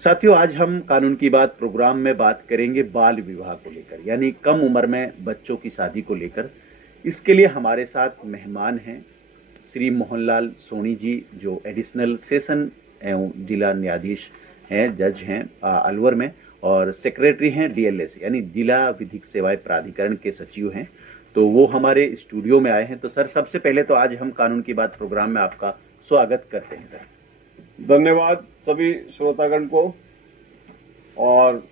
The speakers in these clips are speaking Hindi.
साथियों, आज हम कानून की बात प्रोग्राम में बात करेंगे बाल विवाह को लेकर, यानी कम उम्र में बच्चों की शादी को लेकर। इसके लिए हमारे साथ मेहमान हैं श्री मोहनलाल सोनी जी, जो एडिशनल सेशन एवं जिला न्यायाधीश हैं, जज हैं अलवर में, और सेक्रेटरी हैं डीएलएस यानी जिला विधिक सेवाएं प्राधिकरण के सचिव हैं। तो वो हमारे स्टूडियो में आए हैं। तो सर, सबसे पहले तो आज हम कानून की बात प्रोग्राम में आपका स्वागत करते हैं सर। धन्यवाद सभी श्रोतागण को, और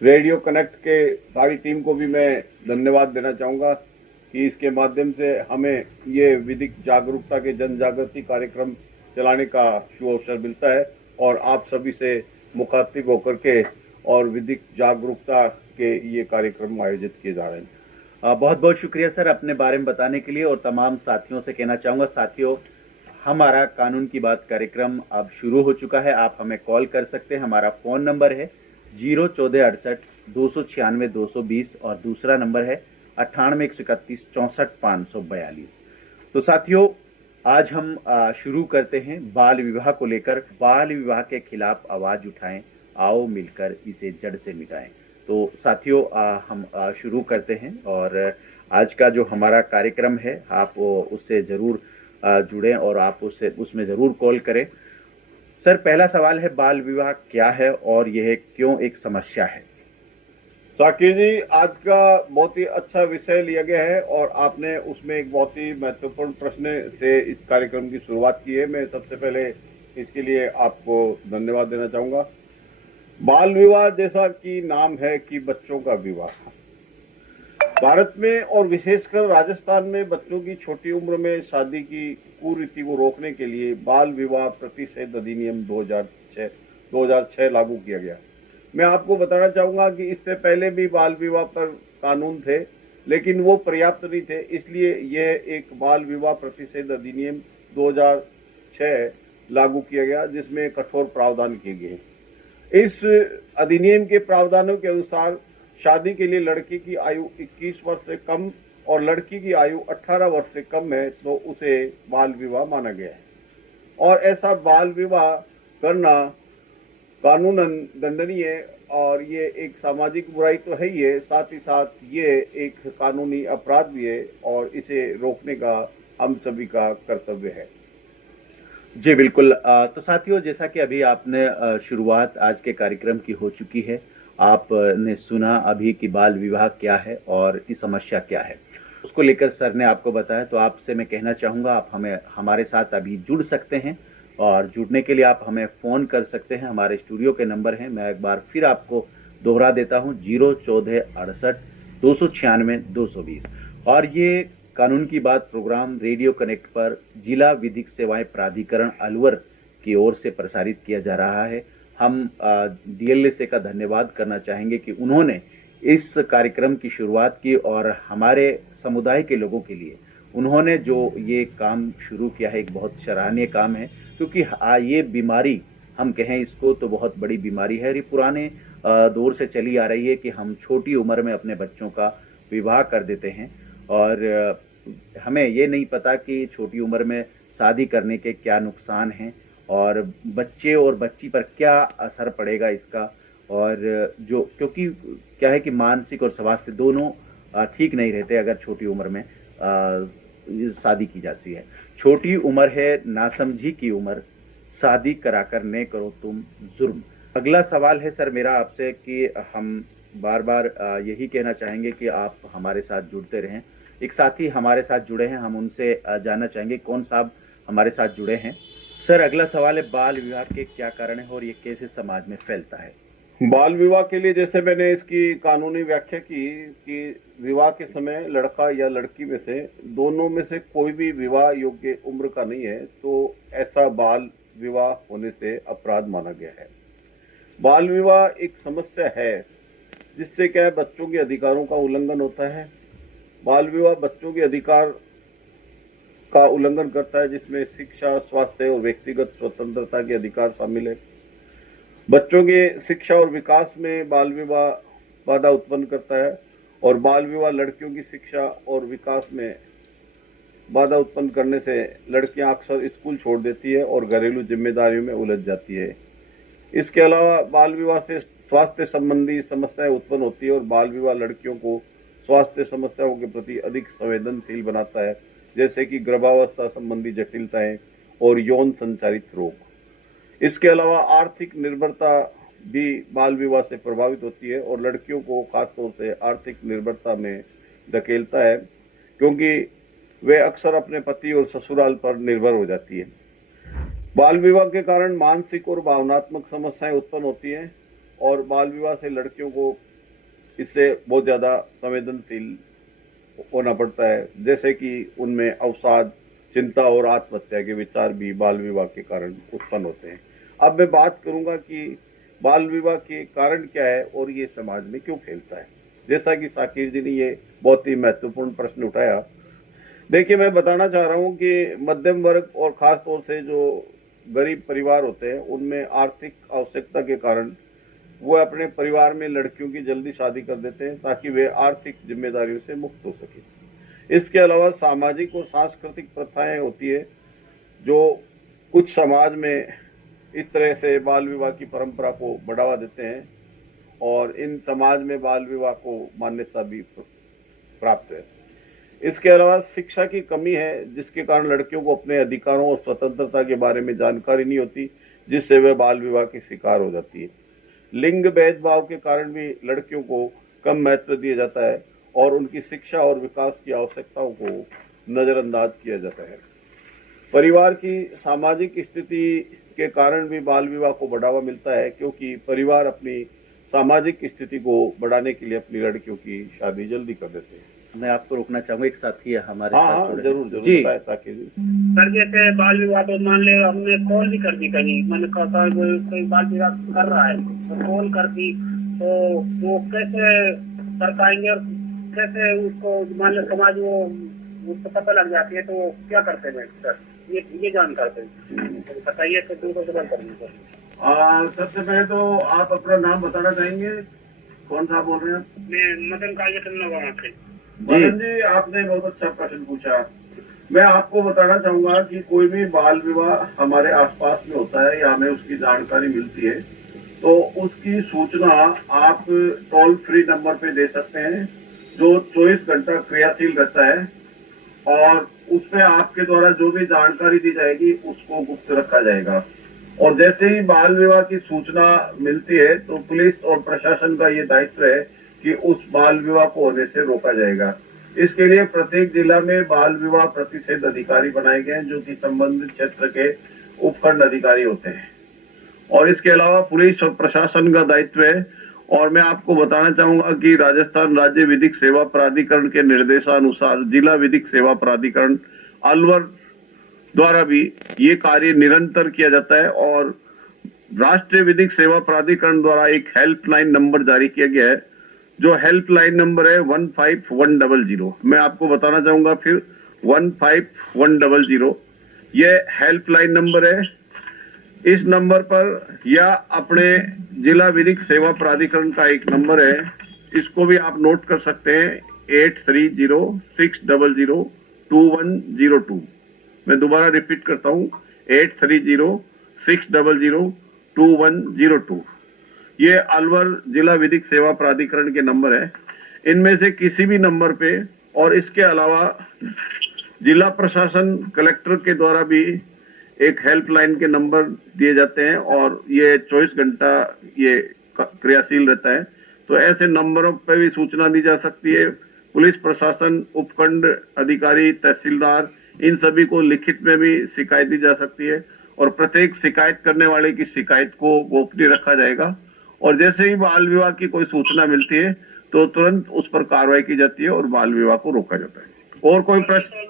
रेडियो कनेक्ट के सारी टीम को भी मैं धन्यवाद देना चाहूँगा कि इसके माध्यम से हमें ये विधिक जागरूकता के जन जागृति कार्यक्रम चलाने का शुभ अवसर मिलता है, और आप सभी से मुखातिब होकर के और विधिक जागरूकता के ये कार्यक्रम आयोजित किए जा रहे हैं। बहुत बहुत शुक्रिया सर अपने बारे में बताने के लिए। और तमाम साथियों से कहना चाहूँगा, साथियों, हमारा कानून की बात कार्यक्रम अब शुरू हो चुका है। आप हमें कॉल कर सकते हैं। हमारा फ़ोन नंबर है 01468 296 220 और दूसरा नंबर है 98 131 64 542। तो साथियों, आज हम शुरू करते हैं बाल विवाह को लेकर। बाल विवाह के खिलाफ आवाज़ उठाएं, आओ मिलकर इसे जड़ से मिटाएं। तो साथियों, हम शुरू करते हैं। और आज का जो हमारा कार्यक्रम है, आप उससे ज़रूर जुड़ें और आप उसमें ज़रूर कॉल करें। सर, पहला सवाल है, बाल विवाह क्या है और यह क्यों एक समस्या है? साकिब जी, आज का बहुत ही अच्छा विषय लिया गया है और आपने उसमें एक बहुत ही महत्वपूर्ण प्रश्न से इस कार्यक्रम की शुरुआत की है। मैं सबसे पहले इसके लिए आपको धन्यवाद देना चाहूँगा। बाल विवाह, जैसा कि नाम है कि बच्चों का विवाह, भारत में और विशेषकर राजस्थान में बच्चों की छोटी उम्र में शादी की कुरीति को रोकने के लिए बाल विवाह प्रतिषेध अधिनियम 2006 लागू किया गया। मैं आपको बताना चाहूँगा कि इससे पहले भी बाल विवाह पर कानून थे, लेकिन वो पर्याप्त नहीं थे। इसलिए यह एक बाल विवाह प्रतिषेध अधिनियम 2006 लागू किया गया, जिसमें कठोर प्रावधान किए गए। इस अधिनियम के प्रावधानों के अनुसार शादी के लिए लड़की की आयु 21 वर्ष से कम और लड़की की आयु 18 वर्ष से कम है तो उसे बाल विवाह माना गया है, और ऐसा बाल विवाह करना कानूनन दंडनीय है। और ये एक सामाजिक बुराई तो है ही है, साथ ही साथ ये एक कानूनी अपराध भी है, और इसे रोकने का हम सभी का कर्तव्य है। जी बिल्कुल। तो साथियों, जैसा कि अभी आपने शुरुआत आज के कार्यक्रम की हो चुकी है, आपने सुना अभी कि बाल विवाह क्या है और इसकी समस्या क्या है, उसको लेकर सर ने आपको बताया। तो आपसे मैं कहना चाहूँगा, आप हमारे साथ अभी जुड़ सकते हैं, और जुड़ने के लिए आप हमें फ़ोन कर सकते हैं। हमारे स्टूडियो के नंबर हैं, मैं एक बार फिर आपको दोहरा देता हूँ, 01468 296 220। और ये कानून की बात प्रोग्राम रेडियो कनेक्ट पर जिला विधिक सेवाएं प्राधिकरण अलवर की ओर से प्रसारित किया जा रहा है। हम डीएलएसए का धन्यवाद करना चाहेंगे कि उन्होंने इस कार्यक्रम की शुरुआत की और हमारे समुदाय के लोगों के लिए उन्होंने जो ये काम शुरू किया है, एक बहुत सराहनीय काम है। क्योंकि ये बीमारी, हम कहें इसको तो बहुत बड़ी बीमारी है। ये पुराने दौर से चली आ रही है कि हम छोटी उम्र में अपने बच्चों का विवाह कर देते हैं, और हमें ये नहीं पता कि छोटी उम्र में शादी करने के क्या नुकसान हैं और बच्चे और बच्ची पर क्या असर पड़ेगा इसका। और जो, क्योंकि क्या है कि मानसिक और स्वास्थ्य दोनों ठीक नहीं रहते अगर छोटी उम्र में शादी की जाती है। छोटी उम्र है नासमझी की उम्र, शादी कराकर ने करो तुम जुर्म। अगला सवाल है सर मेरा आपसे कि हम बार बार यही कहना चाहेंगे कि आप हमारे साथ जुड़ते रहें। एक साथी हमारे साथ जुड़े हैं, हम उनसे जानना चाहेंगे कौन साहब हमारे साथ जुड़े हैं। सर, अगला सवाल है, बाल विवाह के क्या कारण है और ये कैसे समाज में फैलता है? बाल विवाह के लिए, जैसे मैंने इसकी कानूनी व्याख्या की कि विवाह के समय लड़का या लड़की में से दोनों में से कोई भी विवाह योग्य उम्र का नहीं है तो ऐसा बाल विवाह होने से अपराध माना गया है। बाल विवाह एक समस्या है जिससे क्या है, बच्चों के अधिकारों का उल्लंघन होता है। बाल विवाह बच्चों के अधिकार का उल्लंघन करता है, जिसमें शिक्षा, स्वास्थ्य और व्यक्तिगत स्वतंत्रता के अधिकार शामिल है। बच्चों के शिक्षा और विकास में बाल विवाह बाधा उत्पन्न करता है, और बाल विवाह लड़कियों की शिक्षा और विकास में बाधा उत्पन्न करने से लड़कियां अक्सर स्कूल छोड़ देती है और घरेलू जिम्मेदारियों में उलझ जाती है। इसके अलावा बाल विवाह से स्वास्थ्य संबंधी समस्याएं उत्पन्न होती है और बाल विवाह लड़कियों को स्वास्थ्य समस्याओं के प्रति अधिक संवेदनशील बनाता है, जैसे कि गर्भावस्था संबंधी जटिलताएं और यौन संचारित रोग। इसके अलावा आर्थिक निर्भरता भी बाल विवाह से प्रभावित होती है और लड़कियों को खासतौर से आर्थिक निर्भरता में धकेलता है, क्योंकि वे अक्सर अपने पति और ससुराल पर निर्भर हो जाती है। बाल विवाह के कारण मानसिक और भावनात्मक समस्याएं उत्पन्न होती हैं और बाल विवाह से लड़कियों को इससे बहुत ज़्यादा संवेदनशील होना पड़ता है, जैसे कि उनमें अवसाद, चिंता और आत्महत्या के विचार भी बाल विवाह के कारण उत्पन्न होते हैं। अब मैं बात करूंगा कि बाल विवाह के कारण क्या है और ये समाज में क्यों फैलता है। जैसा कि साकिर जी ने ये बहुत ही महत्वपूर्ण प्रश्न उठाया। देखिए, मैं बताना चाह रहा हूँ कि मध्यम वर्ग और खास तौर से जो गरीब परिवार होते हैं, उनमें आर्थिक आवश्यकता के कारण वो अपने परिवार में लड़कियों की जल्दी शादी कर देते हैं ताकि वे आर्थिक जिम्मेदारियों से मुक्त हो सके। इसके अलावा सामाजिक और सांस्कृतिक प्रथाएं होती है जो कुछ समाज में इस तरह से बाल विवाह की परंपरा को बढ़ावा देते हैं और इन समाज में बाल विवाह को मान्यता भी प्राप्त है। इसके अलावा शिक्षा की कमी है, जिसके कारण लड़कियों को अपने अधिकारों और स्वतंत्रता के बारे में जानकारी नहीं होती, जिससे वे बाल विवाह के शिकार हो जाती है। लिंग भेदभाव के कारण भी लड़कियों को कम महत्व दिया जाता है और उनकी शिक्षा और विकास की आवश्यकताओं को नजरअंदाज किया जाता है। परिवार की सामाजिक स्थिति के कारण भी बाल विवाह को बढ़ावा मिलता है, क्योंकि परिवार अपनी सामाजिक स्थिति को बढ़ाने के लिए अपनी लड़कियों की शादी जल्दी कर देते हैं। मैं आपको रोकना चाहूंगा, एक साथी है हमारे हाँ साथ हाँ, जुड़े जरूर हैं। जरूर जी बताएं ताकि सर जैसे बाल विवाह तो मान ले हमने कॉल भी कर दी, कहीं मैंने कहा कोई बाल विवाह कर रहा है तो कॉल कर दी, तो वो कैसे कर पाएंगे और कैसे उसको मान लो समाज वो उसको पता लग जाती है तो क्या करते हैं सर, ये जानकारी तो बताइए तो दूसरों से बात करेंगे सर। सबसे पहले तो आप अपना नाम बताना चाहेंगे, कौन सा बोल रहे हैं? मैं मदन कार्यक्रम वहाँ से। मदन जी, आपने बहुत अच्छा प्रश्न पूछा। मैं आपको बताना चाहूंगा कि कोई भी बाल विवाह हमारे आसपास में होता है या हमें उसकी जानकारी मिलती है तो उसकी सूचना आप टोल फ्री नंबर पे दे सकते हैं, जो 24 घंटा क्रियाशील रहता है और उसमें आपके द्वारा जो भी जानकारी दी जाएगी उसको गुप्त रखा जाएगा। और जैसे ही बाल विवाह की सूचना मिलती है तो पुलिस और प्रशासन का ये दायित्व है कि उस बाल विवाह को होने से रोका जाएगा। इसके लिए प्रत्येक जिला में बाल विवाह प्रतिषेध अधिकारी बनाए गए हैं, जो कि संबंधित क्षेत्र के उपखंड अधिकारी होते हैं। और इसके अलावा पुलिस और प्रशासन का दायित्व है। और मैं आपको बताना चाहूंगा कि राजस्थान राज्य विधिक सेवा प्राधिकरण के निर्देशानुसार जिला विधिक सेवा प्राधिकरण अलवर द्वारा भी ये कार्य निरंतर किया जाता है और राष्ट्रीय विधिक सेवा प्राधिकरण द्वारा एक हेल्पलाइन नंबर जारी किया गया है, जो हेल्पलाइन नंबर है 15100। मैं आपको बताना चाहूंगा फिर 15100 ये हेल्पलाइन नंबर है। इस नंबर पर या अपने जिला विधिक सेवा प्राधिकरण का एक नंबर है, इसको भी आप नोट कर सकते हैं, 8306002102। मैं दोबारा रिपीट करता हूँ, 8306002102। ये अलवर जिला विधिक सेवा प्राधिकरण के नंबर है। इनमें से किसी भी नंबर पे, और इसके अलावा जिला प्रशासन कलेक्टर के द्वारा भी एक हेल्पलाइन के नंबर दिए जाते हैं और ये 24 घंटा ये क्रियाशील रहता है। तो ऐसे नंबरों पर भी सूचना दी जा सकती है। पुलिस प्रशासन, उपखंड अधिकारी, तहसीलदार, इन सभी को लिखित में भी शिकायत दी जा सकती है और प्रत्येक शिकायत करने वाले की शिकायत को गोपनीय रखा जाएगा। और जैसे ही बाल विवाह की कोई सूचना मिलती है तो तुरंत उस पर कार्रवाई की जाती है और बाल विवाह को रोका जाता है। और कोई प्रश्न?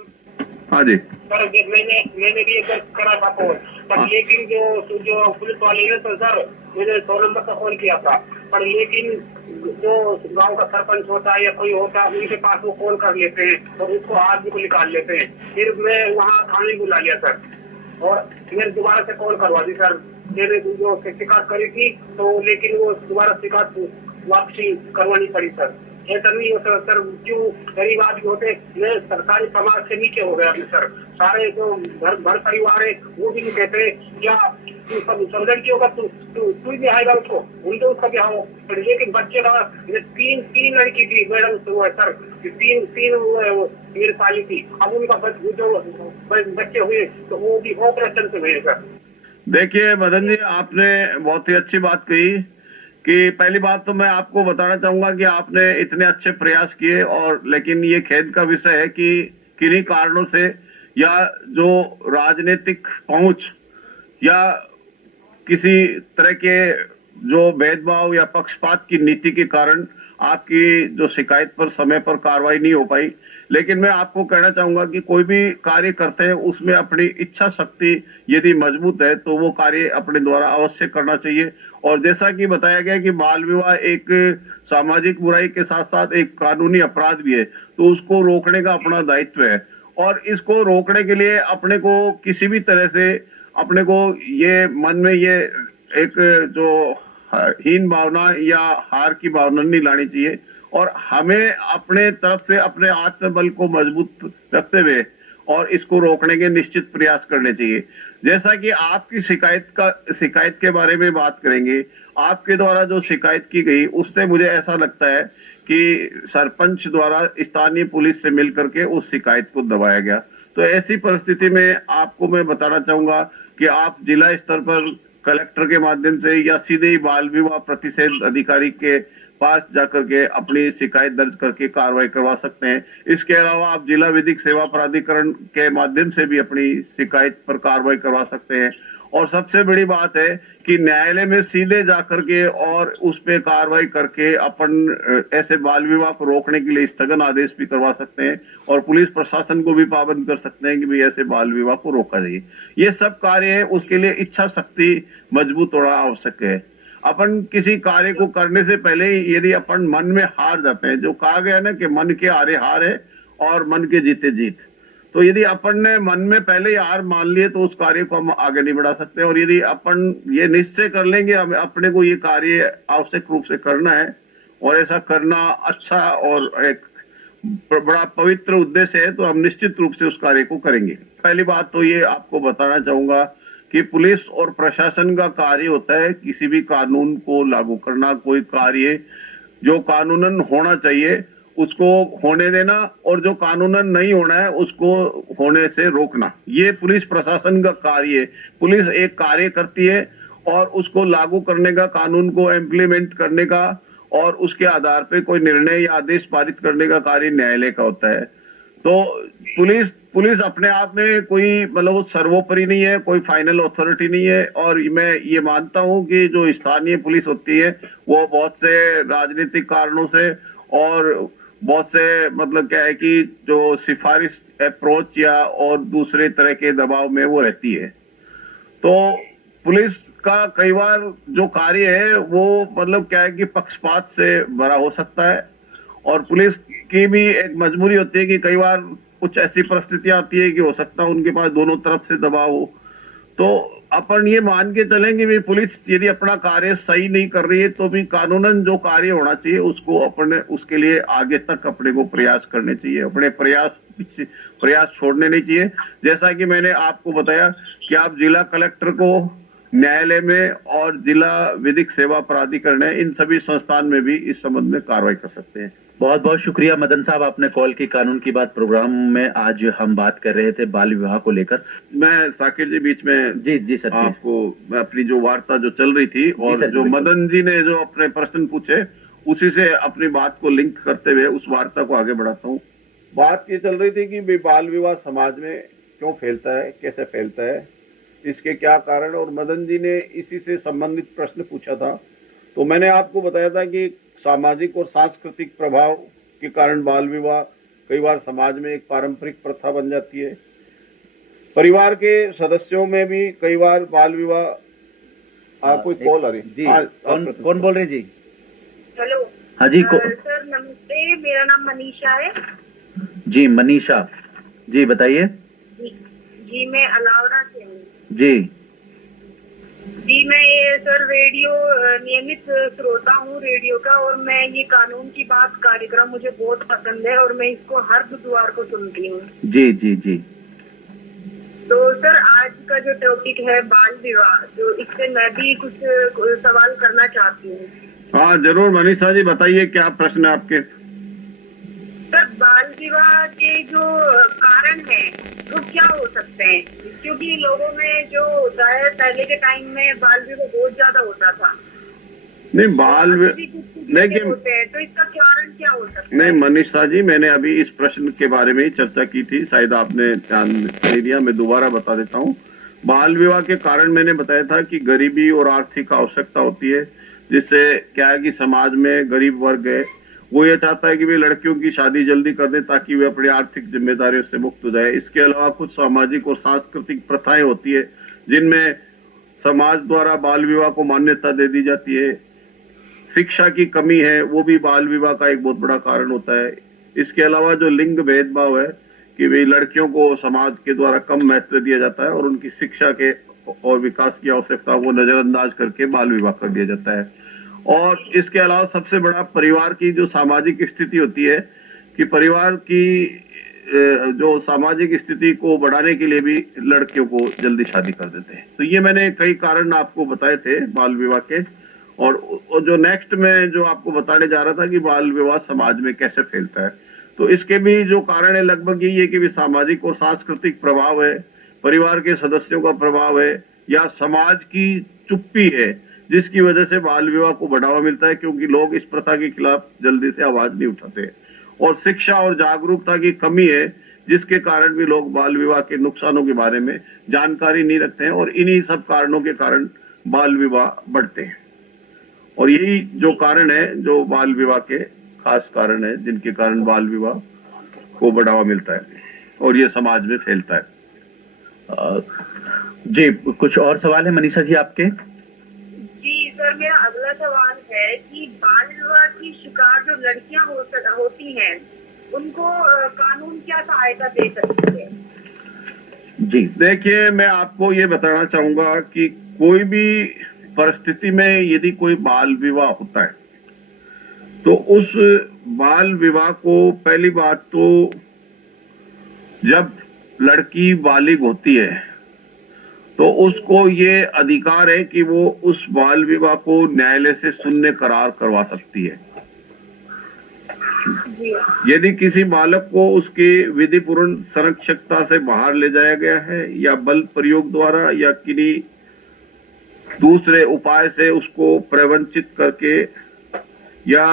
हाँ जी सर, मैंने भी एक बार करा था फोन, पर लेकिन जो पुलिस वाले ने तो सर मुझे 100 नंबर का फोन किया था, पर लेकिन जो गांव का सरपंच होता है या कोई होता है उनके पास वो कॉल कर लेते हैं और उसको आदमी को निकाल लेते हैं। फिर मैं वहाँ थाने बुला लिया सर और फिर दोबारा से कॉल करवा दी सर। मैंने जो शिकायत करी थी तो लेकिन वो दोबारा शिकायत वापसी करवानी पड़ी सर। ऐसा नहीं होता सर, क्यों गरीब आदमी होते, मैं सरकारी समाज से नीचे हो गया सर। सारे जो घर परिवार है वो भी नहीं कहते क्या तू सब लड़कियों का तू भी आएगा उसको उनके उसका भी हो। लेकिन बच्चे का तीन लड़की थी मैडम सर, तीन मेरे पाली थी। अब उनका जो बच्चे हुए तो वो भी ऑपरेशन से हुए सर। देखिए मदन जी, आपने बहुत ही अच्छी बात कही कि पहली बात तो मैं आपको बताना चाहूंगा कि आपने इतने अच्छे प्रयास किए, और लेकिन ये खेद का विषय है कि किन्हीं कारणों से या जो राजनीतिक पहुंच या किसी तरह के जो भेदभाव या पक्षपात की नीति के कारण आपकी जो शिकायत पर समय पर कार्रवाई नहीं हो पाई। लेकिन मैं आपको कहना चाहूंगा कि कोई भी कार्य करते हैं उसमें अपनी इच्छा शक्ति यदि मजबूत है तो वो कार्य अपने द्वारा अवश्य करना चाहिए। और जैसा कि बताया गया कि बाल विवाह एक सामाजिक बुराई के साथ साथ एक कानूनी अपराध भी है, तो उसको रोकने का अपना दायित्व है। और इसको रोकने के लिए अपने को किसी भी तरह से अपने को ये मन में ये एक जो हीन भावना या हार की भावना नहीं लानी चाहिए, और हमें अपने तरफ से अपने आत्मबल को मजबूत रखते हुए और इसको रोकने के निश्चित प्रयास करने चाहिए। जैसा कि आपकी शिकायत के बारे में बात करेंगे, आपके द्वारा जो शिकायत की गई उससे मुझे ऐसा लगता है कि सरपंच द्वारा स्थानीय पुलिस से मिलकर के उस शिकायत को दबाया गया। तो ऐसी परिस्थिति में आपको मैं बताना चाहूंगा कि आप जिला स्तर पर कलेक्टर के माध्यम से या सीधे ही बाल विवाह प्रतिषेध अधिकारी के पास जाकर के अपनी शिकायत दर्ज करके कार्रवाई करवा सकते हैं। इसके अलावा आप जिला विधिक सेवा प्राधिकरण के माध्यम से भी अपनी शिकायत पर कार्रवाई करवा सकते हैं। और सबसे बड़ी बात है कि न्यायालय में सीधे जाकर के और उस पे कार्रवाई करके अपन ऐसे बाल विवाह को रोकने के लिए स्थगन आदेश भी करवा सकते हैं, और पुलिस प्रशासन को भी पाबंद कर सकते हैं कि भाई ऐसे बाल विवाह को रोका जाए। ये सब कार्य है, उसके लिए इच्छा शक्ति मजबूत होना आवश्यक है। अपन किसी कार्य को करने से पहले यदि अपन मन में हार जाते हैं, जो कहा गया ना कि मन के हारे हार है और मन के जीते जीत, तो यदि अपन ने मन में पहले ही हार मान लिए तो उस कार्य को हम आगे नहीं बढ़ा सकते। और यदि अपन ये निश्चय कर लेंगे हमें अपने को ये कार्य आवश्यक रूप से करना है और ऐसा करना अच्छा और एक बड़ा पवित्र उद्देश्य है, तो हम निश्चित रूप से उस कार्य को करेंगे। पहली बात तो ये आपको बताना चाहूंगा कि पुलिस और प्रशासन का कार्य होता है किसी भी कानून को लागू करना। कोई कार्य जो कानूनन होना चाहिए उसको होने देना, और जो कानूनन नहीं होना है उसको होने से रोकना, ये पुलिस प्रशासन का कार्य है। पुलिस एक कार्य करती है और उसको लागू करने का, कानून को इम्प्लीमेंट करने का और उसके आधार पे कोई निर्णय या आदेश पारित करने का कार्य न्यायालय का होता है। तो पुलिस अपने आप में कोई मतलब सर्वोपरि नहीं है, कोई फाइनल अथॉरिटी नहीं है। और मैं ये मानता हूं कि जो स्थानीय पुलिस होती है वो बहुत से राजनीतिक कारणों से और बहुत से मतलब क्या है कि जो सिफारिश अप्रोच या और दूसरे तरह के दबाव में वो रहती है। तो पुलिस का कई बार जो कार्य है वो मतलब क्या है कि पक्षपात से भरा हो सकता है, और पुलिस की भी एक मजबूरी होती है कि कई बार कुछ ऐसी परिस्थितियां आती है कि हो सकता है उनके पास दोनों तरफ से दबाव हो। तो अपन ये मान के चलेंगे भी पुलिस यदि अपना कार्य सही नहीं कर रही है तो भी कानूनन जो कार्य होना चाहिए उसको अपने उसके लिए आगे तक अपने को प्रयास करने चाहिए, अपने प्रयास छोड़ने नहीं चाहिए। जैसा कि मैंने आपको बताया कि आप जिला कलेक्टर को न्यायालय में और जिला विधिक सेवा प्राधिकरण है, इन सभी संस्थान में भी इस संबंध में कार्रवाई कर सकते हैं। बहुत बहुत शुक्रिया मदन साहब, आपने कॉल की। कानून की बात प्रोग्राम में आज हम बात कर रहे थे बाल विवाह को लेकर। मैं साकिर जी बीच में जी सर, आपको अपनी जो वार्ता जो चल रही थी और जो मदन जी ने जो अपने प्रश्न पूछे उसी से अपनी बात को लिंक करते हुए उस वार्ता को आगे बढ़ाता हूँ। बात ये चल रही थी कि बाल विवाह समाज में क्यों फैलता है, कैसे फैलता है, इसके क्या कारण, और मदन जी ने इसी से संबंधित प्रश्न पूछा था। तो मैंने आपको बताया था कि सामाजिक और सांस्कृतिक प्रभाव के कारण बाल विवाह कई बार समाज में एक पारंपरिक प्रथा बन जाती है। परिवार के सदस्यों में भी कई बार बाल विवाह कोई कॉल आ रही जी, कौन बोल रहे जी? हेलो। हाँ जी सर नमस्ते, मेरा नाम मनीषा है। जी मनीषा जी, बताइए। जी मैं अलावड़ा से हूँ। जी मैं ये सर रेडियो नियमित श्रोता हूँ रेडियो का, और मैं ये कानून की बात कार्यक्रम मुझे बहुत पसंद है और मैं इसको हर बुधवार को सुनती हूँ। जी। तो सर आज का जो टॉपिक है बाल विवाह, तो इससे मैं भी कुछ सवाल करना चाहती हूँ। हाँ जरूर मनीषा जी, बताइए क्या प्रश्न है आपके। सर बाल विवाह के जो कारण है वो क्या हो सकते हैं? क्योंकि लोगों में जो होता है, पहले के टाइम में बाल विवाह बहुत ज्यादा होता था। नहीं बाल देखिए होते हैं, तो इसका कारण क्या हो सकता है? नहीं मनीषा जी, मैंने अभी इस प्रश्न के बारे में ही चर्चा की थी, शायद आपने ध्यान नहीं दिया, मैं दोबारा बता देता हूँ। बाल विवाह के कारण मैंने बताया था कि गरीबी और आर्थिक आवश्यकता होती है, जिससे क्या है कि समाज में गरीब वर्ग है वो ये चाहता है कि वे लड़कियों की शादी जल्दी कर दें ताकि वे अपनी आर्थिक जिम्मेदारियों से मुक्त हो जाए। इसके अलावा कुछ सामाजिक और सांस्कृतिक प्रथाएं होती है जिनमें समाज द्वारा बाल विवाह को मान्यता दे दी जाती है। शिक्षा की कमी है, वो भी बाल विवाह का एक बहुत बड़ा कारण होता है। इसके अलावा जो लिंग भेदभाव है कि वे लड़कियों को समाज के द्वारा कम महत्व दिया जाता है और उनकी शिक्षा के और विकास की आवश्यकता को नजरअंदाज करके बाल विवाह कर दिया जाता है। और इसके अलावा सबसे बड़ा परिवार की जो सामाजिक स्थिति होती है कि परिवार की जो सामाजिक स्थिति को बढ़ाने के लिए भी लड़कियों को जल्दी शादी कर देते हैं। तो ये मैंने कई कारण आपको बताए थे बाल विवाह के। और जो नेक्स्ट में जो आपको बताने जा रहा था कि बाल विवाह समाज में कैसे फैलता है, तो इसके भी जो कारण है लगभग यही है कि भी सामाजिक और सांस्कृतिक प्रभाव है, परिवार के सदस्यों का प्रभाव है, या समाज की चुप्पी है जिसकी वजह से बाल विवाह को बढ़ावा मिलता है, क्योंकि लोग इस प्रथा के खिलाफ जल्दी से आवाज नहीं उठाते। और शिक्षा और जागरूकता की कमी है जिसके कारण भी लोग बाल विवाह के नुकसानों के बारे में जानकारी नहीं रखते हैं, और इन्हीं सब कारणों के कारण बाल विवाह बढ़ते हैं। और यही जो कारण है, जो बाल विवाह के खास कारण है जिनके कारण बाल विवाह को बढ़ावा मिलता है और ये समाज में फैलता है। जी कुछ और सवाल है मनीषा जी आपके? जी सर, मेरा अगला सवाल है कि बाल विवाह की शिकार जो लड़कियां होती हैं उनको कानून क्या सहायता दे सकती है? जी देखिए, मैं आपको ये बताना चाहूंगा कि कोई भी परिस्थिति में यदि कोई बाल विवाह होता है तो उस बाल विवाह को पहली बात तो जब लड़की बालिग होती है तो उसको ये अधिकार है कि वो उस बाल विवाह को न्यायालय से शून्य करार करवा सकती है। यदि किसी बालक को उसके विधिपूर्ण संरक्षकता से बाहर ले जाया गया है या बल प्रयोग द्वारा या किसी दूसरे उपाय से उसको प्रवंचित करके या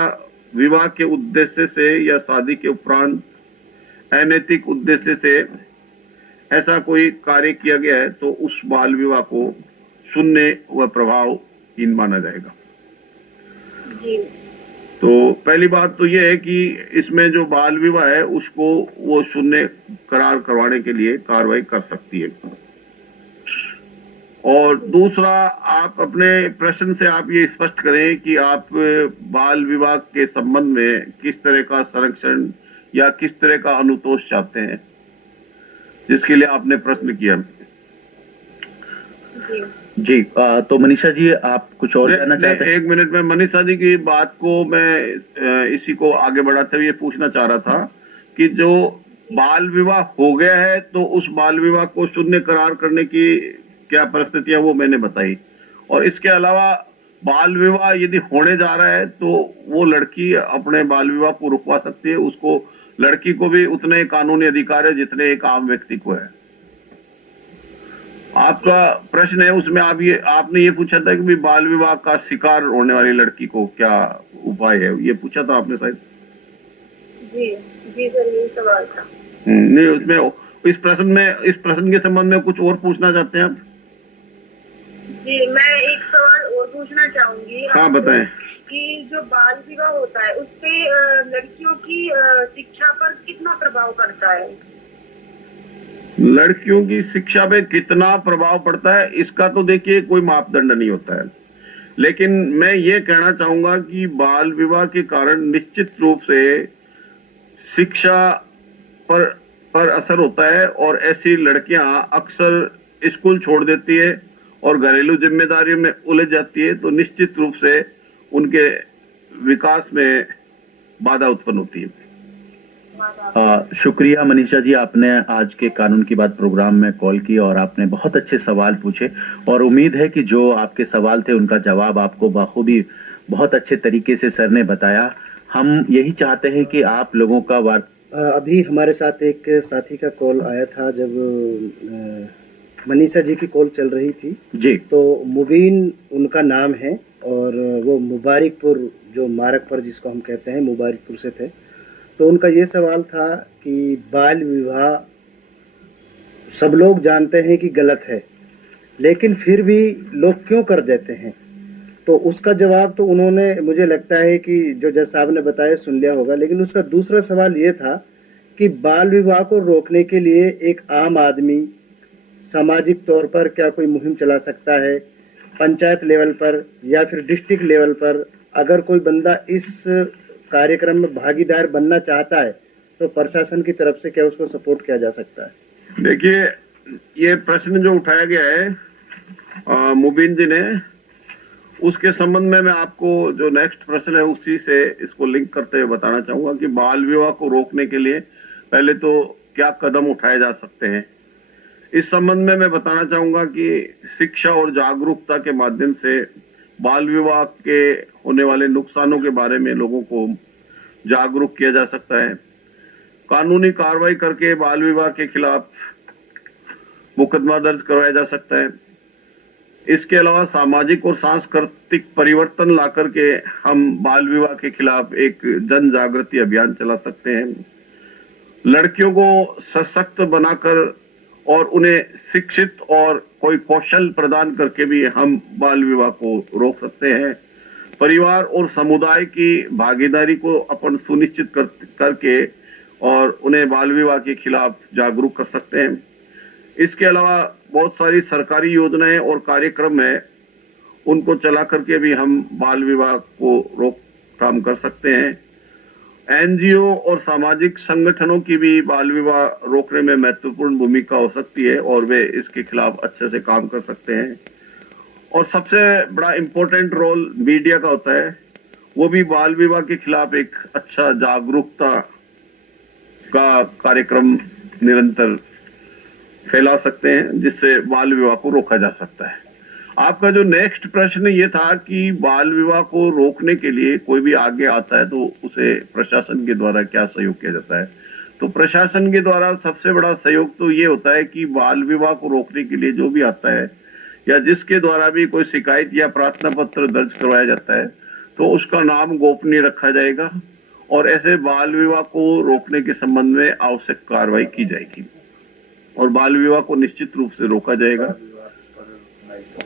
विवाह के उद्देश्य से या शादी के उपरांत अनैतिक उद्देश्य से ऐसा कोई कार्य किया गया है तो उस बाल विवाह को शून्य व प्रभावहीन माना जाएगा। तो पहली बात तो यह है कि इसमें जो बाल विवाह है उसको वो शून्य करार करवाने के लिए कार्रवाई कर सकती है। और दूसरा, आप अपने प्रश्न से आप ये स्पष्ट करें कि आप बाल विवाह के संबंध में किस तरह का संरक्षण या किस तरह का अनुतोष चाहते हैं जिसके लिए आपने प्रश्न किया। जी तो मनीषा जी आप कुछ और जानना चाहते हैं? 1 मिनट में मनीषा जी की बात को मैं इसी को आगे बढ़ाते हुए पूछना चाह रहा था कि जो बाल विवाह हो गया है तो उस बाल विवाह को शून्य करार करने की क्या परिस्थितियां वो मैंने बताई। और इसके अलावा बाल विवाह यदि होने जा रहा है तो वो लड़की अपने बाल विवाह को रुकवा सकती है, उसको लड़की को भी उतने कानूनी अधिकार है जितने एक आम व्यक्ति को है। आपका प्रश्न है उसमें आपने ये पूछा था कि बाल विवाह का शिकार होने वाली लड़की को क्या उपाय है, ये पूछा था आपने शायद। जी सर, यही सवाल था। नहीं, उसमें इस प्रश्न के संबंध में कुछ और पूछना चाहते हैं आप? जी, मैं एक सवाल और पूछना चाहूंगी। हाँ बताएं। कि जो बाल विवाह होता है उससे लड़कियों की शिक्षा पर कितना प्रभाव पड़ता है? लड़कियों की शिक्षा पे कितना प्रभाव पड़ता है इसका तो देखिए कोई मापदंड नहीं होता है, लेकिन मैं ये कहना चाहूंगा कि बाल विवाह के कारण निश्चित रूप से शिक्षा पर असर होता है और ऐसी लड़कियां अक्सर स्कूल छोड़ देती है और घरेलू जिम्मेदारियों में उलझ जाती है, तो निश्चित रूप से उनके विकास में बाधा उत्पन्न होती है। शुक्रिया मनीषा जी, आपने आज के कानून की बात प्रोग्राम में कॉल की और आपने बहुत अच्छे सवाल पूछे और उम्मीद है कि जो आपके सवाल थे उनका जवाब आपको बखूबी बहुत अच्छे तरीके से सर ने बताया। हम यही चाहते हैं कि आप लोगों का अभी हमारे साथ एक साथी का कॉल आया था जब मनीषा जी की कॉल चल रही थी जी, तो मुबीन उनका नाम है और वो मुबारकपुर जो मारकपुर जिसको हम कहते हैं मुबारकपुर से थे। तो उनका ये सवाल था कि बाल विवाह सब लोग जानते हैं कि गलत है, लेकिन फिर भी लोग क्यों कर देते हैं। तो उसका जवाब तो उन्होंने, मुझे लगता है कि जो जज साहब ने बताया सुन लिया होगा, लेकिन उसका दूसरा सवाल ये था कि बाल विवाह को रोकने के लिए एक आम आदमी सामाजिक तौर पर क्या कोई मुहिम चला सकता है, पंचायत लेवल पर या फिर डिस्ट्रिक्ट लेवल पर अगर कोई बंदा इस कार्यक्रम में भागीदार बनना चाहता है तो प्रशासन की तरफ से क्या उसको सपोर्ट किया जा सकता है। देखिए, ये प्रश्न जो उठाया गया है मुबीन जी ने, उसके संबंध में मैं आपको जो नेक्स्ट प्रश्न है उसी से इसको लिंक करते हुए बताना चाहूंगा कि बाल विवाह को रोकने के लिए पहले तो क्या कदम उठाए जा सकते हैं। इस संबंध में मैं बताना चाहूंगा कि शिक्षा और जागरूकता के माध्यम से बाल विवाह के होने वाले नुकसानों के बारे में लोगों को जागरूक किया जा सकता है। कानूनी कार्रवाई करके बाल विवाह के खिलाफ मुकदमा दर्ज करवाया जा सकता है। इसके अलावा सामाजिक और सांस्कृतिक परिवर्तन ला करके हम बाल विवाह के खिलाफ एक जन जागृति अभियान चला सकते हैं। लड़कियों को सशक्त बनाकर और उन्हें शिक्षित और कोई कौशल प्रदान करके भी हम बाल विवाह को रोक सकते हैं। परिवार और समुदाय की भागीदारी को अपन सुनिश्चित करके और उन्हें बाल विवाह के खिलाफ जागरूक कर सकते हैं। इसके अलावा बहुत सारी सरकारी योजनाएं और कार्यक्रम है, उनको चला करके भी हम बाल विवाह को रोकथाम कर सकते हैं। एनजीओ और सामाजिक संगठनों की भी बाल विवाह रोकने में महत्वपूर्ण भूमिका हो सकती है और वे इसके खिलाफ अच्छे से काम कर सकते हैं। और सबसे बड़ा इम्पोर्टेंट रोल मीडिया का होता है, वो भी बाल विवाह के खिलाफ एक अच्छा जागरूकता का कार्यक्रम निरंतर फैला सकते हैं जिससे बाल विवाह को रोका जा सकता है। आपका जो नेक्स्ट प्रश्न ये था कि बाल विवाह को रोकने के लिए कोई भी आगे आता है तो उसे प्रशासन के द्वारा क्या सहयोग किया जाता है। तो प्रशासन के द्वारा सबसे बड़ा सहयोग तो ये होता है कि बाल विवाह को रोकने के लिए जो भी आता है या जिसके द्वारा भी कोई शिकायत या प्रार्थना पत्र दर्ज करवाया जाता है तो उसका नाम गोपनीय रखा जाएगा और ऐसे बाल विवाह को रोकने के संबंध में आवश्यक कार्रवाई की जाएगी और बाल विवाह को निश्चित रूप से रोका जाएगा।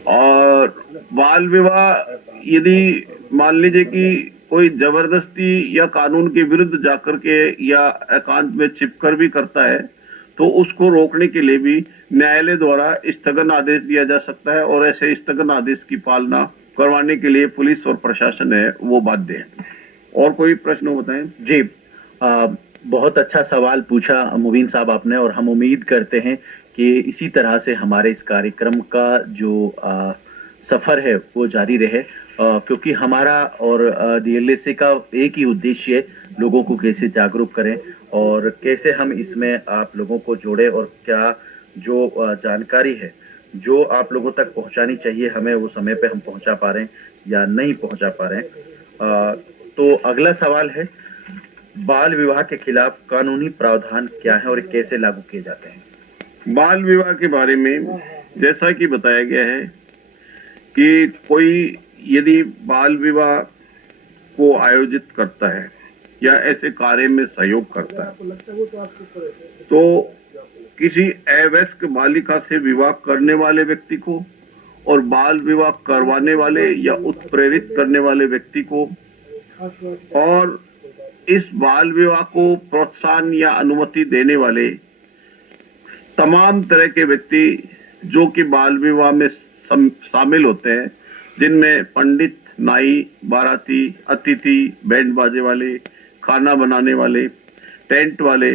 और बाल विवाह यदि मान लीजिए कि कोई जबरदस्ती या कानून के विरुद्ध जाकर के या एकांत में छिपकर भी करता है तो उसको रोकने के लिए भी न्यायालय द्वारा स्थगन आदेश दिया जा सकता है और ऐसे स्थगन आदेश की पालना करवाने के लिए पुलिस और प्रशासन है वो बाध्य है। और कोई प्रश्न बताएं? जी, बहुत अच्छा सवाल पूछा मुबीन साहब आपने और हम उम्मीद करते हैं कि इसी तरह से हमारे इस कार्यक्रम का जो सफर है वो जारी रहे, क्योंकि हमारा और डीएलएसए का एक ही उद्देश्य है, लोगों को कैसे जागरूक करें और कैसे हम इसमें आप लोगों को जोड़े और क्या जो जानकारी है जो आप लोगों तक पहुंचानी चाहिए हमें वो समय पे हम पहुंचा पा रहे हैं या नहीं पहुंचा पा रहे हैं। तो अगला सवाल है, बाल विवाह के खिलाफ कानूनी प्रावधान क्या है और कैसे लागू किए जाते हैं। बाल विवाह के बारे में जैसा कि बताया गया है कि कोई यदि बाल विवाह को आयोजित करता है या ऐसे कार्य में सहयोग करता है तो किसी अवयस्क बालिका से विवाह करने वाले व्यक्ति को और बाल विवाह करवाने वाले या उत्प्रेरित करने वाले व्यक्ति को और इस बाल विवाह को प्रोत्साहन या अनुमति देने वाले तमाम तरह के व्यक्ति जो कि बाल विवाह में शामिल होते हैं, जिनमें पंडित, नाई, बाराती, अतिथि, बैंड बाजे वाले, खाना बनाने वाले, टेंट वाले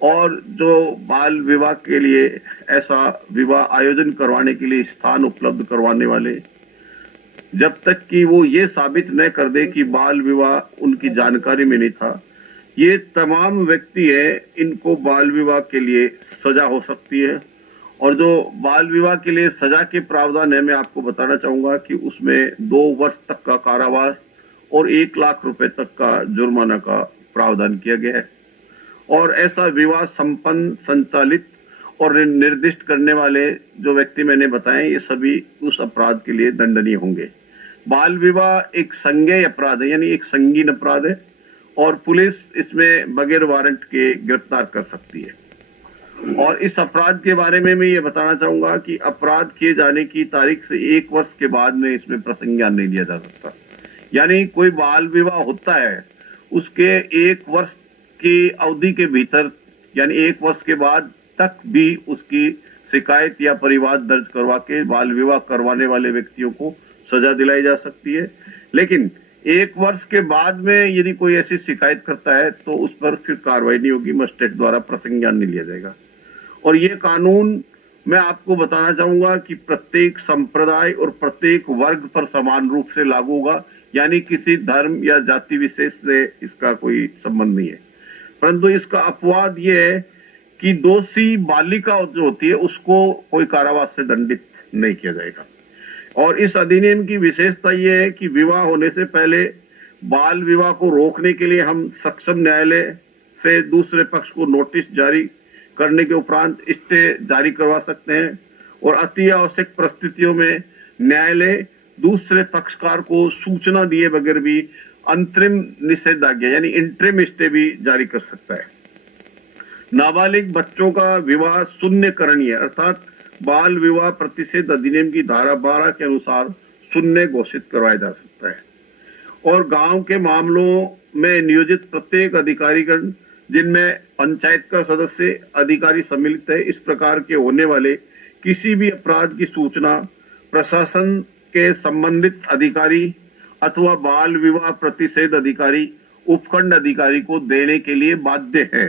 और जो बाल विवाह के लिए ऐसा विवाह आयोजन करवाने के लिए स्थान उपलब्ध करवाने वाले, जब तक कि वो ये साबित न कर दे कि बाल विवाह उनकी जानकारी में नहीं था ये तमाम व्यक्ति है, इनको बाल विवाह के लिए सजा हो सकती है। और जो बाल विवाह के लिए सजा के प्रावधान है, मैं आपको बताना चाहूंगा कि उसमें 2 वर्ष तक का कारावास और 1 लाख रुपए तक का जुर्माना का प्रावधान किया गया है। और ऐसा विवाह संपन्न, संचालित और निर्दिष्ट करने वाले जो व्यक्ति मैंने बताए, ये सभी उस अपराध के लिए दंडनीय होंगे। बाल विवाह एक संज्ञेय अपराध है, यानी एक संगीन अपराध है, और पुलिस इसमें बगैर वारंट के गिरफ्तार कर सकती है। और इस अपराध के बारे में मैं ये बताना चाहूंगा कि अपराध किए जाने की तारीख से 1 वर्ष के बाद में इसमें प्रसंज्ञान नहीं लिया जा सकता। यानी कोई बाल विवाह होता है, उसके 1 वर्ष की अवधि के भीतर, यानी 1 वर्ष के बाद तक भी उसकी शिकायत या परिवाद दर्ज करवा के बाल विवाह करवाने वाले व्यक्तियों को सजा दिलाई जा सकती है। लेकिन 1 वर्ष के बाद में यदि कोई ऐसी शिकायत करता है तो उस पर फिर कार्रवाई नहीं होगी, मजिस्ट्रेट द्वारा प्रसंज्ञान नहीं लिया जाएगा। और ये कानून मैं आपको बताना चाहूंगा कि प्रत्येक संप्रदाय और प्रत्येक वर्ग पर समान रूप से लागू होगा, यानी किसी धर्म या जाति विशेष से इसका कोई संबंध नहीं है। परंतु इसका अपवाद ये है कि दोषी बालिका जो होती है उसको कोई कारावास से दंडित नहीं किया जाएगा। और इस अधिनियम की विशेषता यह है कि विवाह होने से पहले बाल विवाह को रोकने के लिए हम सक्षम न्यायालय से दूसरे पक्ष को नोटिस जारी करने के उपरांत स्टे जारी करवा सकते हैं। और अति आवश्यक परिस्थितियों में न्यायालय दूसरे पक्षकार को सूचना दिए बगैर भी अंतरिम निषेधाज्ञा यानी इंटरिम स्टे भी जारी कर सकता है। नाबालिग बच्चों का विवाह शून्यकरणीय अर्थात बाल विवाह प्रतिषेध अधिनियम की धारा 12 के अनुसार शून्य घोषित करवाया जा सकता है। और गांव के मामलों में नियोजित प्रत्येक अधिकारीगण जिनमें पंचायत का सदस्य अधिकारी सम्मिलित है, इस प्रकार के होने वाले किसी भी अपराध की सूचना प्रशासन के संबंधित अधिकारी अथवा बाल विवाह प्रतिषेध अधिकारी उपखंड अधिकारी को देने के लिए बाध्य है।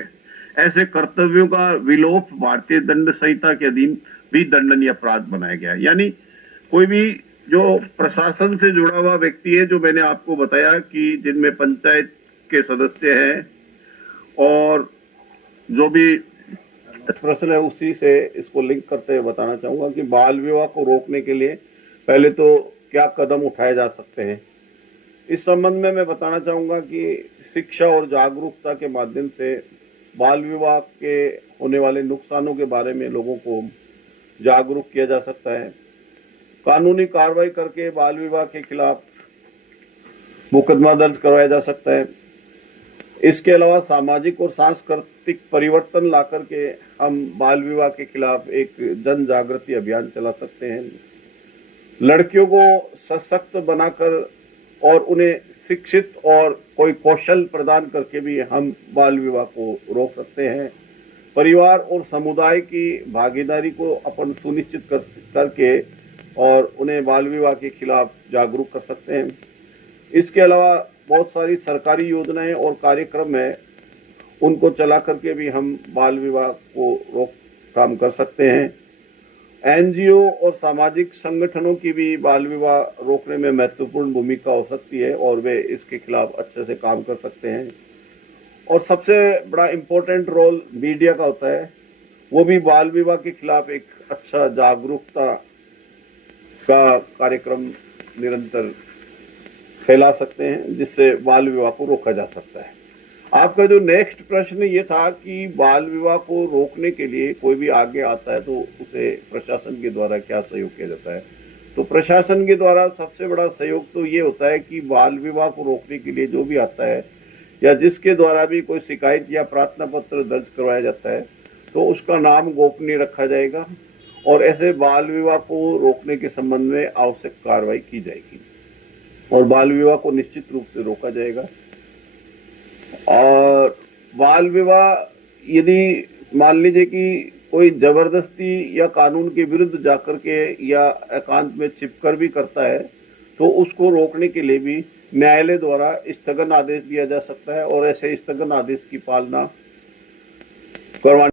ऐसे कर्तव्यों का विलोप भारतीय दंड संहिता के अधीन भी दंडनीय अपराध बनाया गया है। यानी कोई भी जो प्रशासन से जुड़ा हुआ व्यक्ति है, जो मैंने आपको बताया कि जिनमें पंचायत के सदस्य हैं और जो भी प्रश्न है उसी से इसको लिंक करते हुए बताना चाहूंगा कि बाल विवाह को रोकने के लिए पहले तो क्या कदम उठाए जा सकते हैं। इस संबंध में मैं बताना चाहूंगा कि शिक्षा और जागरूकता के माध्यम से बाल विवाह के होने वाले नुकसानों के बारे में लोगों को जागरूक किया जा सकता है। कानूनी कार्रवाई करके बाल विवाह के खिलाफ मुकदमा दर्ज करवाया जा सकता है। इसके अलावा सामाजिक और सांस्कृतिक परिवर्तन ला करके हम बाल विवाह के खिलाफ एक जन जागृति अभियान चला सकते हैं। लड़कियों को सशक्त बनाकर और उन्हें शिक्षित और कोई कौशल प्रदान करके भी हम बाल विवाह को रोक सकते हैं। परिवार और समुदाय की भागीदारी को अपन सुनिश्चित करके और उन्हें बाल विवाह के खिलाफ जागरूक कर सकते हैं। इसके अलावा बहुत सारी सरकारी योजनाएं और कार्यक्रम है, उनको चला करके भी हम बाल विवाह को रोकथाम कर सकते हैं। एनजीओ और सामाजिक संगठनों की भी बाल विवाह रोकने में महत्वपूर्ण भूमिका हो सकती है और वे इसके खिलाफ अच्छे से काम कर सकते हैं। और सबसे बड़ा इम्पोर्टेंट रोल मीडिया का होता है, वो भी बाल विवाह के खिलाफ एक अच्छा जागरूकता का कार्यक्रम निरंतर फैला सकते हैं, जिससे बाल विवाह को रोका जा सकता है। आपका जो नेक्स्ट प्रश्न ये था कि बाल विवाह को रोकने के लिए कोई भी आगे आता है तो उसे प्रशासन के द्वारा क्या सहयोग किया जाता है। तो प्रशासन के द्वारा सबसे बड़ा सहयोग तो ये होता है कि बाल विवाह को रोकने के लिए जो भी आता है या जिसके द्वारा भी कोई शिकायत या प्रार्थना पत्र दर्ज करवाया जाता है तो उसका नाम गोपनीय रखा जाएगा और ऐसे बाल विवाह को रोकने के संबंध में आवश्यक कार्रवाई की जाएगी और बाल विवाह को निश्चित रूप से रोका जाएगा। और बाल विवाह यदि मान लीजिए कि कोई जबरदस्ती या कानून के विरुद्ध जाकर के या एकांत में छिपकर भी करता है तो उसको रोकने के लिए भी न्यायालय द्वारा स्थगन आदेश दिया जा सकता है और ऐसे स्थगन आदेश की पालना करवाने